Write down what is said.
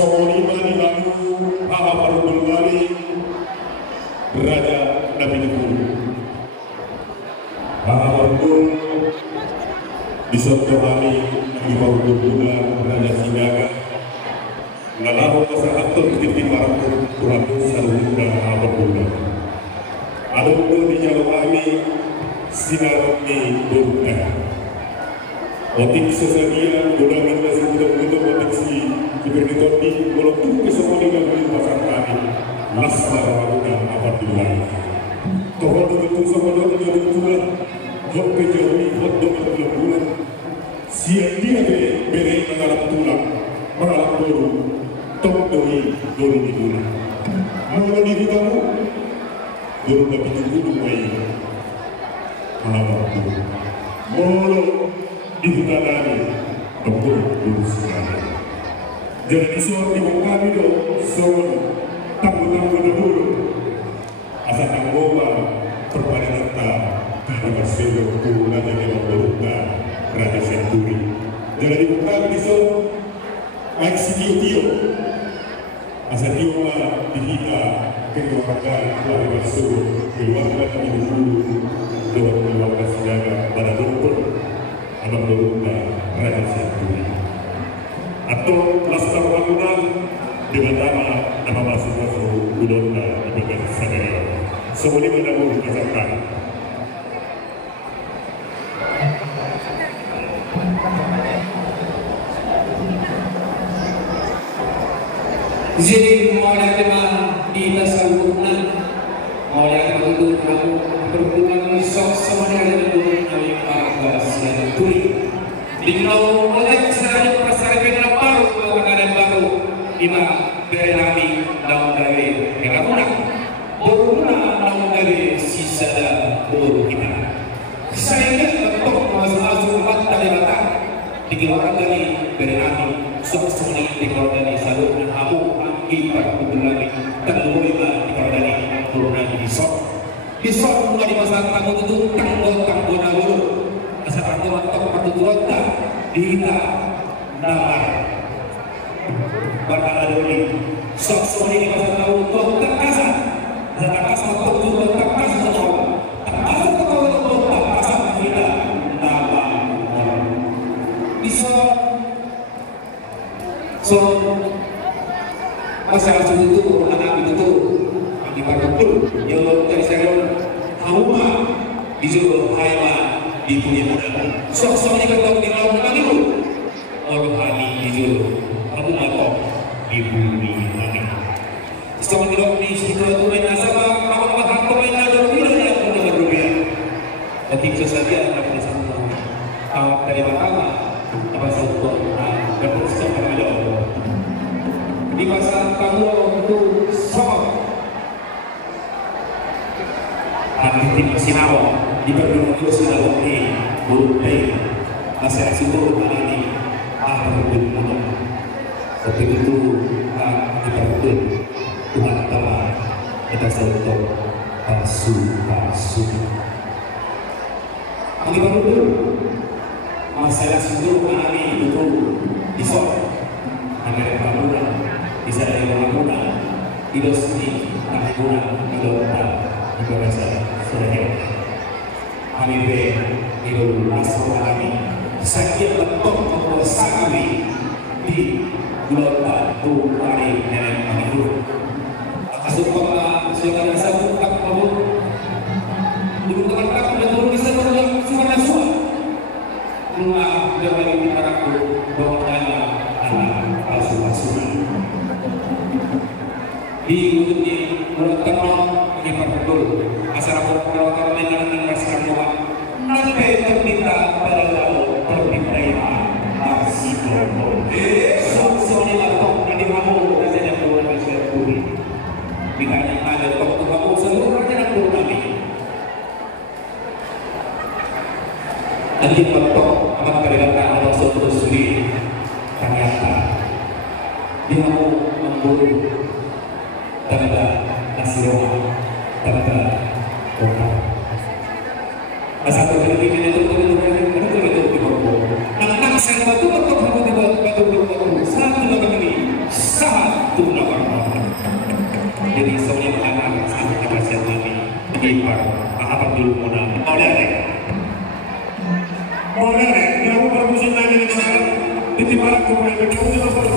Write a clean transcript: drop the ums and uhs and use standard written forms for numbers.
Somonima dilalu Hahabarul Wali Raja Nabi Nuh Hahabarul disotohani Nabi Barul Guna Raja Singaga Nalaho Masahatul Kiti Marakul Kuratu Sarunda Hahabarul Adonto di Jalawami Sinarami Durga Otik sesadia Guna Minta Sinta-Sinta Otik si Diberi walaupun kesemuanya dari pasar tani Lasar Ragunan Abadullah Tohon betul sama dengan dari bulan Hot kejauhi hot dengan bulan Siap dia beri mengarap tulang Meralap dulu Tok doi dulu di bulan Mau di kamu Dulu dapat dulu bayi Malam dulu Mau di hutanani Tok dulu sekali jadi suara di kami do suara tamu-tamu dahulu asal tanggoba perpaduan karena sedo pula jadi memberuka Raja Senturi jadi di kami di suara aksi asal dioma dihita keluarga keluarga suruh keluarga dulu keluarga sejaga pada dulu abang beruka Raja Senturi atau Lastar Ragunan dengan nama masuk-masuk Udona di bagian Sagara semuanya mendampur dikasarkan jadi mulai teman di dasar Udona mulai untuk kamu berhubungan sok semuanya dengan Udona kami Pak Siang Turi di Pulau Oleh sekarang persarikan baru mengadakan baru lima dari kami daun dari Kelakuna berguna daun dari sisa dan peluru kita saya ingat untuk masuk mata dari mata dikeluarkan dari kami semuanya dikeluarkan dari salur dan abu anggi perkumpul lagi tanggung lima dikeluarkan dari turunan di sok mulai di masa tanggung itu tanggung dahulu asal tanggung pertuturan dihita nama berkala dulu sok semuanya masa tahu untuk terkasar untuk terkasar kita nama bisa masalah itu anak itu di parkul yang dari saya hauma disuruh hayma di punya muda sok-sok ini kata di laut lagi bu orang kami jujur aku matok di bumi lagi sok di laut di situ aku main asal kamu makan main ada rupiah ya aku dengan rupiah ketika saja aku bersama awak dari pertama apa satu dan bersama kami Allah di masa kamu untuk sok hati masih awak di perjuangan itu sudah oke, buruk masalah situ ini apa betul tapi itu diperbetul Tuhan telah kita sentuh palsu ini betul masalah situ ini itu disok agar bangunan bisa dari bangunan tidak sedih bangunan tidak berasa sudah kami itu masuk kami sakit betul memperkosa kami di Pulau Tungari nenek kami itu asupkan siapa rasa bukan kamu dibutuhkan kamu dan turun bisa berulang suara rumah dari aku bawahnya anak palsu-palsuan di wujudnya menurut di perbetul asal aku kalau mengenai rasa muat nanti terminta pada lalu permintaan masih belum semuanya laptop nanti kamu rasanya keluar dari Singapura bila yang ada waktu kamu seluruh rakyat keluar kami nanti laptop akan terlihatkan oleh suatu sendiri ternyata dia mau memburu tanda nasional tanda kota asal terjadi itu saya batu untuk kamu tidak batu satu lagi ini sah pemain berikutnya nomor